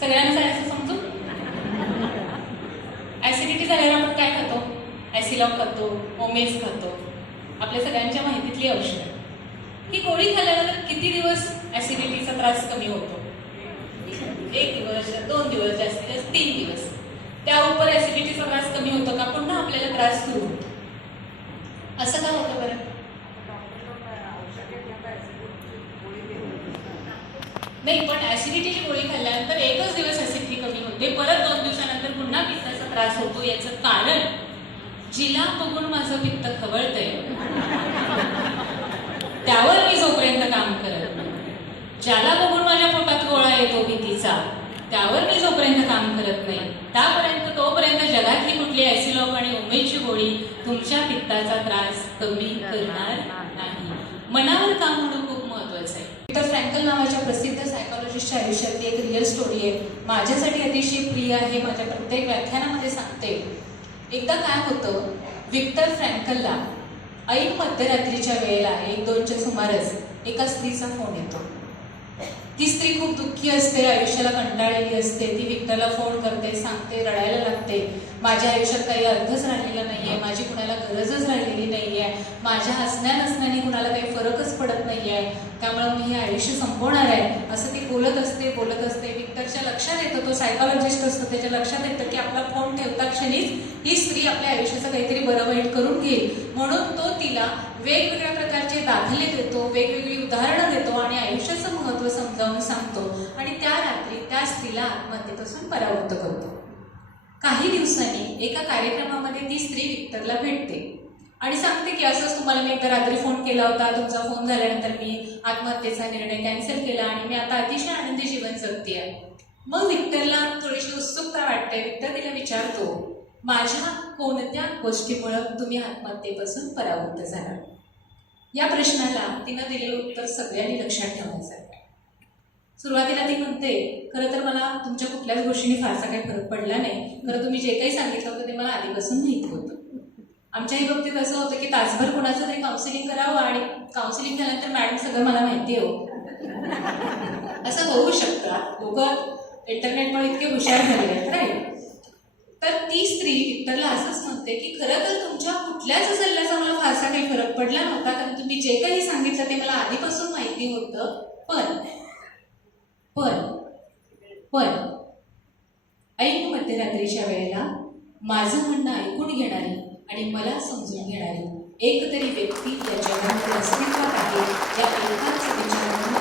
सगळ्यांना सांगायचं समजून. ऍसिडिटी झाल्यावर आपण काय खातो? ऍसिलॉक खातो, ओमेज खातो, आपल्या सगळ्यांच्या माहितीतली औषधं. ही गोळी खाल्ल्यानंतर किती दिवस ऍसिडिटीचा त्रास कमी होतो? 1 दिवस, 2 दिवस, जास्तीत जास्त 3 दिवस. त्यावर ऍसिडिटीचा त्रास कमी होतो का? पुन्हा आपल्याला त्रास सुरू होतो. असं का होतं बरं? नाही, पण ऍसिडिटीची गोळी खाल्ल्यानंतर 1च दिवस ऍसिडिटी कमी होते, परत 2 दिवसानंतर पुन्हा पित्ताचा त्रास होतो. याचं कारण, जिला बघून माझं पित्त खवळतंय त्यावर मी जोपर्यंत काम करत नाही, ज्याला बघून माझ्या पोटात गोळा येतो भीतीचा, त्यावर मी जोपर्यंत काम करत नाही, तोपर्यंत जगातली कुठली ऍसिलॉक आणि ओमेजची गोळी तुमच्या पित्ताचा त्रास कमी करणार नाही. मनावर काम होणं खूप महत्वाचं आहे. विक्टर फ्रँकल नावाच्या प्रसिद्ध सायकॉलॉजिस्टच्या आयुष्यातली एक रिअल स्टोरी आहे. माझ्यासाठी अतिशय प्रिय आहे. माझ्या प्रत्येक व्याख्यानामध्ये सांगते. एकदा काय होतं, विक्टर फ्रँकलला ऐन मध्यरात्रीच्या वेळेला 1-2च्या सुमारास एका स्त्रीचा फोन येतो. ती स्त्री खूप दुःखी असते, आयुष्याला कंटाळलेली असते. ती विक्टरला फोन करते, सांगते, रडायला लागते. माझ्या आयुष्यात काही अर्थच राहिलेला नाहीये, माझी कुणाला गरजच राहिलेली नाहीये, माझ्या हसण्या नसण्याने कुणाला काही फरकच पडत नाहीये, त्यामुळे मी हे आयुष्य संपवणार आहे, असं ती बोलत असते. विक्टरच्या लक्षात येतं, तो सायकॉलॉजिस्ट असतो, त्याच्या लक्षात येतं की आपला फोन ठेवता क्षणीच ही स्त्री आपल्या आयुष्याचं काहीतरी बरं वाईट करून घेईल. म्हणून तो तिला वेगवेगळ्या प्रकारचे दाखले देतो, वेगवेगळी उदाहरणं देतो आणि आयुष्याचं महत्त्व समजावून सांगतो. आणि त्या रात्री त्या स्त्रीला आत्महत्येपासून परावृत्त करतो. काही दिवसांनी एका कार्यक्रमामध्ये ती स्त्री विक्टरला भेटते आणि सांगते की असंच तुम्हाला मी एकदा रात्री फोन केला होता, तुमचा फोन झाल्यानंतर मी आत्महत्येचा निर्णय कॅन्सल केला आणि मी आता अतिशय आनंदी जीवन जगतेय. मग विक्टरला थोडीशी उत्सुकता वाटते. विक्टर तिला विचारतो, माझ्या कोणत्या गोष्टीमुळे तुम्ही आत्महत्येपासून परावृत्त झाला? या प्रश्नाला तिनं दिलेलं उत्तर सगळ्यांनी लक्षात ठेवायचं आहे. सुरुवातीला ती म्हणते, खरं तर मला तुमच्या कुठल्याच गोष्टीने फारसा काही फरक पडला नाही. खरं तुम्ही जे काही सांगितलं होतं ते मला आधीपासून माहिती होतं. आमच्याही बाबतीत असं होतं की तासभर कोणाचं तरी काउन्सिलिंग करावं आणि काउन्सिलिंग झाल्यानंतर मॅडम सगळं मला माहिती आहे हो. असं होऊ शकतं. लोक इंटरनेटमुळे इतके हुशार झाले आहेत, राईट? तर ती स्त्री विक्टरला असंच म्हणते की खरं तर तुमच्या कुठल्याच सल्ल्याचा मला फारसा काही फरक पडला नव्हता, कारण तुम्ही जे काही सांगितलं ते मला आधीपासून माहिती होतं. पण ऐन मध्यरात्रीच्या वेळेला माझं म्हणणं ऐकून घेणारी आणि मला समजून घेणारी एक तरी व्यक्ती या जगामध्ये अस्तित्वात आहे. या एकाच विचारानं